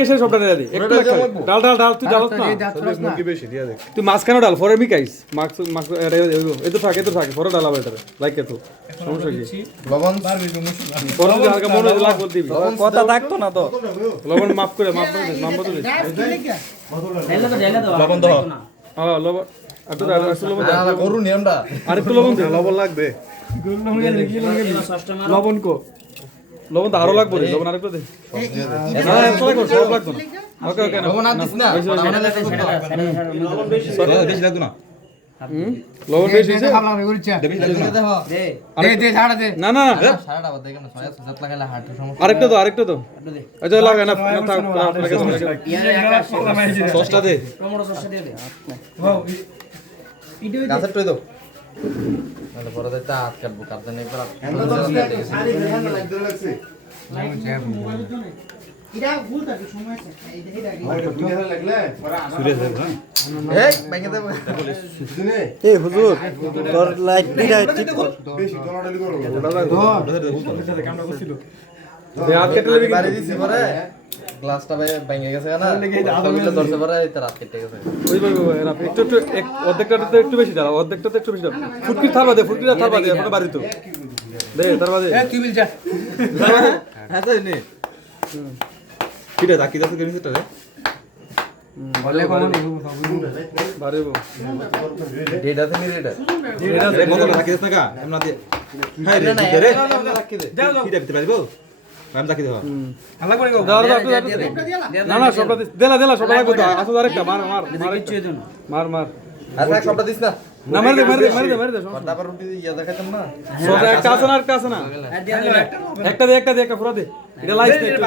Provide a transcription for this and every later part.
কেসে সবটা দিয়ে দে একটু ডাল ডাল ডাল তুই ডালস না মুরগি বেশি দিয়া দেখ তুই মাঝখানে ডাল ফরে মিকাইস মাছ মাছ এতো থাকে ফরে ডালা বেটারে লাইক এত সমস্যা কি লবণ ফরে যদি হালকা মনে লাগ বল দিবি কথা থাকতো না তো লবণ মাফ করে দে লবণ দাও হ্যাঁ লবণ একটু লবণ দে গরু নিয়মটা আরেকটু লবণ দে লবণ লাগবে লবণ কো লবণ তো আরো লাগবে লবণ আরেকটু দে না এত লাগবে সব লাগবে না ওকে ওকে লবণ আর দিস না বেশি লাগতো না লবণ বেশি হইছে না না আরেকটু তো আচ্ছা লাগা না থাক সসটা দে গাছের টই দাও নালে পরে দিতে হাত কাটবো কাটতে নেই পর এই ব্যাংকে দেব এই হুজুর তোর লাইট দিটা ঠিক কর দে হাত কেটে লবি বাড়ি দিছি পরে গ্লাসটা ভেঙে গেছে না আদা ধরতে পরে তার হাত কেটে গেছে ওই একটু অর্ধেকটা একটু বেশি দাও অর্ধেকটা একটু বেশি দাও ফুটকির থারবা দে এখন বাড়ি তো দে তারবা দে তুই বিল যা হ্যাঁ তো নে কিটা দাকি দাস গেছে রে বলে কোন বাড়িবো ডেটা তুমি রেডা এটা দে মত দাকি দাস না কা এমনা দে হাই রে রে রাখি দে কিটা দিতে পারবো আমি দাকি দেব আল্লাহ করে গো দাও না না সবটা দেলা সবটা লাগবে তো আসো আরেকটা মার আচ্ছা সবটা দিস না না মার দে তারপর রুটি ইয়া দেখাইতাম না সবটা একটা আছে না একটা দে পুরো দে এটা লাইস না একটু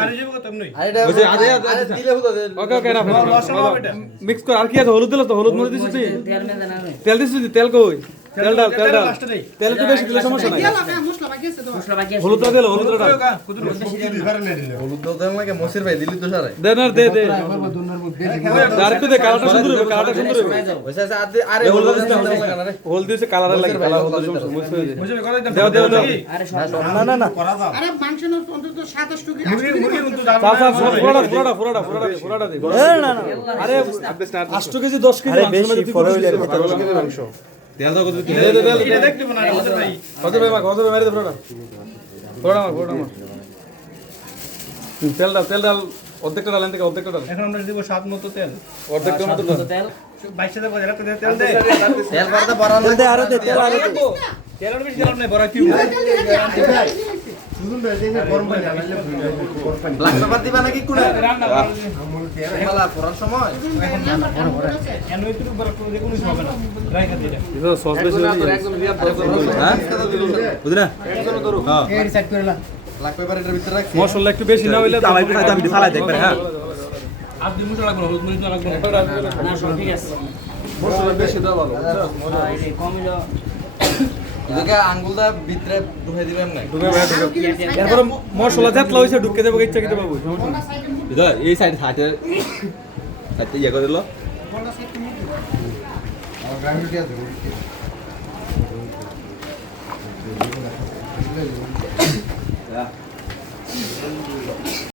আরে দিলে হতো ওকে না মিক্স কর আর কি আছে হলুদ দিলে তো হলুদ মরে দিছিস তুই তেল দিছিস তেল কই তেল ডাল তেল তো বেশি দিলে সমস্যা নাই হলুদ দিলে হলুদ ডাল হলুদ দাও দেন লাগে মসির ভাই দিলি তো সারে দে না দে আর একটু দে কালারটা সুন্দর হবে ওইসা আরে হলুদ দিস না রে হলুদ দিছে কালার লাগে হলুদ সমস্যা মুছে হয়ে যায় দাও না আরে মাংস অন্তত 27 টুকি পুরাটা দে না আরে 8 কেজি 10 কেজি আরে বেশি ফরে হইলে মাংস তেল দাও কত দে এটা দেখতে না কত ভাই মেরে দে পুরাটা মার তেল ডাল অর্ধেকটা ডাল থেকে অর্ধেকটা ডাল এখন আমরা দিব স্বাদ মতো তেল অর্ধেকটা মতো তেল 22 টাকা বাজারে তেল দে তেল পড়তে বড় তেল দে আরো দে তেল আরো দে তেল বেশি দিলাম না বড় কি সুদুন ভাই দেখে গরম পানি আনলে ব্ল্যাক পেপার দিবা নাকি কোনে রান্না মেলা পড়ার সময় এনো একটু বড় করে দেখুন হবে না রাইখা দিলে এটা সস বেশি হ্যাঁ বুঝলা হ্যাঁ এই সেট করে লা ব্ল্যাক পেপার এর ভিতরে রাখছি মশলা একটু বেশি না হইলে আমি ফালাই দেখবেন হ্যাঁ আর দুই মুঠো লাগবে হলুদ মরিচ লাগবে না সব ঠিক আছে মশলা বেশি দাও ভালো এই কম হলো এদিকে আঙ্গুলটা ভিতরে ঢুকাই দিবেন না এরপর মশলা যেতলা হইছে ঢুকে দেব ইচ্ছা কিতে বাবু এটা এই সাইড হাতে হাতে ইয়া করে দিল বড় সাইড তুমি আর গ্রাভিটি আছে